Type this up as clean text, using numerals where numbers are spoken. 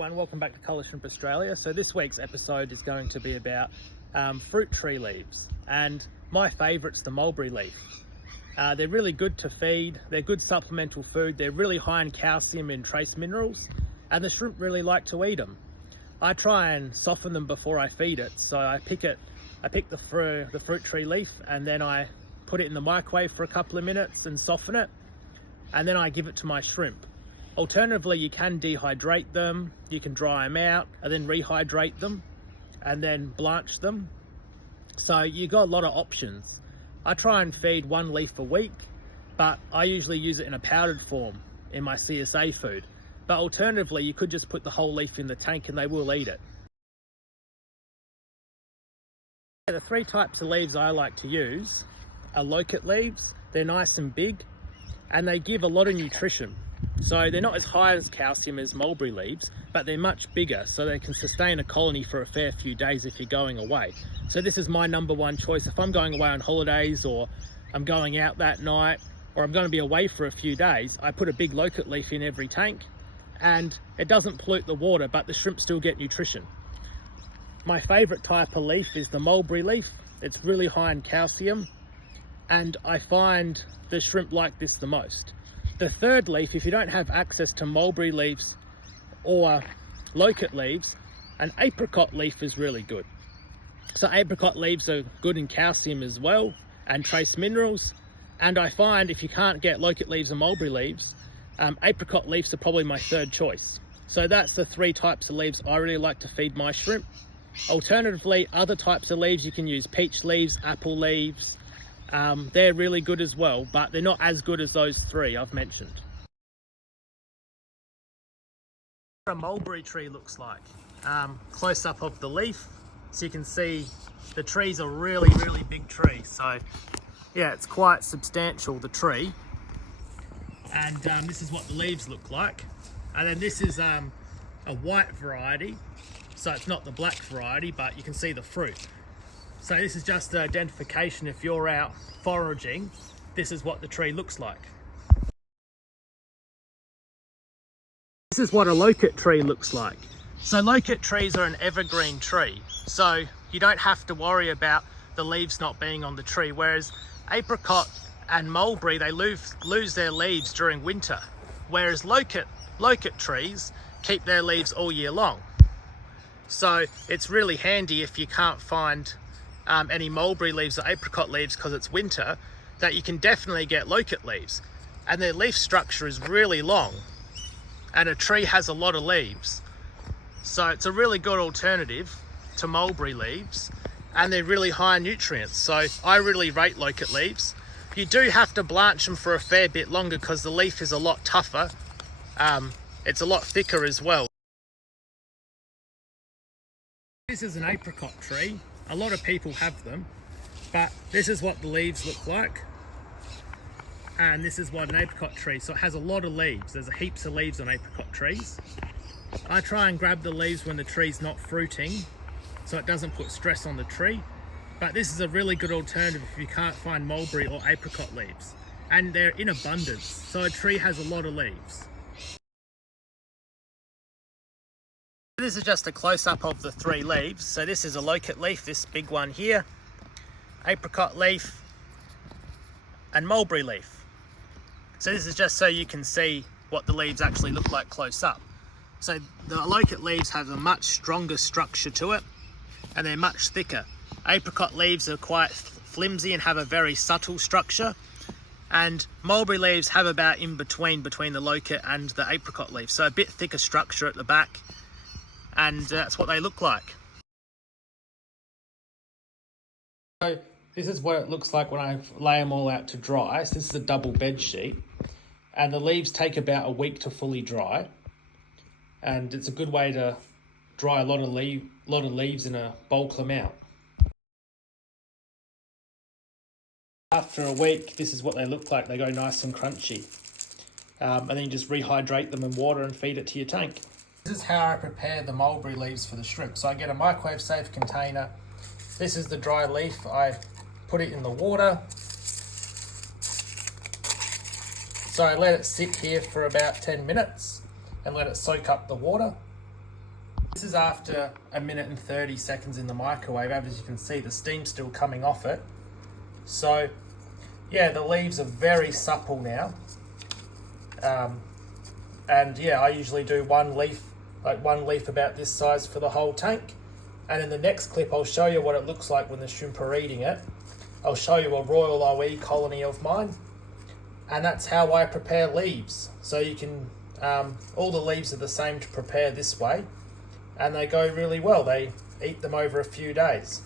Welcome back to Colour Shrimp Australia. So this week's episode is going to be about fruit tree leaves, and my favourite's the mulberry leaf. They're really good to feed, they're good supplemental food, they're really high in calcium and trace minerals, and the shrimp really like to eat them. I try and soften them before I feed it, so I pick the fruit tree leaf, and then I put it in the microwave for a couple of minutes and soften it, and then I give it to my shrimp. Alternatively, you can dehydrate them, you can dry them out and then rehydrate them and then blanch them. So you've got a lot of options. I try and feed one leaf a week, but I usually use it in a powdered form in my CSA food. But alternatively, you could just put the whole leaf in the tank and they will eat it. The three types of leaves I like to use are loquat leaves. They're nice and big and they give a lot of nutrition. So they're not as high as calcium as mulberry leaves, but they're much bigger, so they can sustain a colony for a fair few days if you're going away. So this is my number one choice. If I'm going away on holidays, or I'm going out that night, or I'm going to be away for a few days, I put a big loquat leaf in every tank, and it doesn't pollute the water, but the shrimp still get nutrition. My favourite type of leaf is the mulberry leaf. It's really high in calcium, and I find the shrimp like this the most. The third leaf, if you don't have access to mulberry leaves or loquat leaves, an apricot leaf is really good. So apricot leaves are good in calcium as well and trace minerals. And I find if you can't get loquat leaves and mulberry leaves, apricot leaves are probably my third choice. So that's the three types of leaves I really like to feed my shrimp. Alternatively, other types of leaves, you can use peach leaves, apple leaves. They're really good as well, but they're not as good as those three I've mentioned. What a mulberry tree looks like. Close up of the leaf, so you can see the tree's a really big tree. So yeah, it's quite substantial, the tree. And this is what the leaves look like. And then this is a white variety, so it's not the black variety, but you can see the fruit. So this is just an identification. If you're out foraging, this is what the tree looks like. This is what a loquat tree looks like. So loquat trees are an evergreen tree, so you don't have to worry about the leaves not being on the tree, whereas apricot and mulberry, they lose their leaves during winter, whereas loquat trees keep their leaves all year long. So it's really handy if you can't find any mulberry leaves or apricot leaves because it's winter, that you can definitely get loquat leaves. And their leaf structure is really long, and a tree has a lot of leaves. So it's a really good alternative to mulberry leaves, and they're really high in nutrients. So I really rate loquat leaves. You do have to blanch them for a fair bit longer because the leaf is a lot tougher. It's a lot thicker as well. This is an apricot tree. A lot of people have them, but this is what the leaves look like. And this is what an apricot tree, so it has a lot of leaves. There's heaps of leaves on apricot trees. I try and grab the leaves when the tree's not fruiting, so it doesn't put stress on the tree. But this is a really good alternative if you can't find mulberry or apricot leaves. And they're in abundance, so a tree has a lot of leaves. This is just a close-up of the three leaves. So this is a loquat leaf, this big one here, apricot leaf, and mulberry leaf. So this is just so you can see what the leaves actually look like close up. So the loquat leaves have a much stronger structure to it, and they're much thicker. Apricot leaves are quite flimsy and have a very subtle structure, and mulberry leaves have about in between the loquat and the apricot leaf, so a bit thicker structure at the back. And that's what they look like. So this is what it looks like when I lay them all out to dry. So this is a double bed sheet, and the leaves take about a week to fully dry. And it's a good way to dry a lot of leaves in a bulk amount. After a week, this is what they look like. They go nice and crunchy. And then you just rehydrate them in water and feed it to your tank. This is how I prepare the mulberry leaves for the shrimp. So I get a microwave safe container. This is the dry leaf. I put it in the water. So I let it sit here for about 10 minutes and let it soak up the water. This is after 1 minute and 30 seconds in the microwave. As you can see, the steam's still coming off it. So yeah, the leaves are very supple now. And yeah, I usually do one leaf about this size for the whole tank. And in the next clip, I'll show you what it looks like when the shrimp are eating it. I'll show you a Royal OE colony of mine. And that's how I prepare leaves. So you can, all the leaves are the same to prepare this way. And they go really well. They eat them over a few days.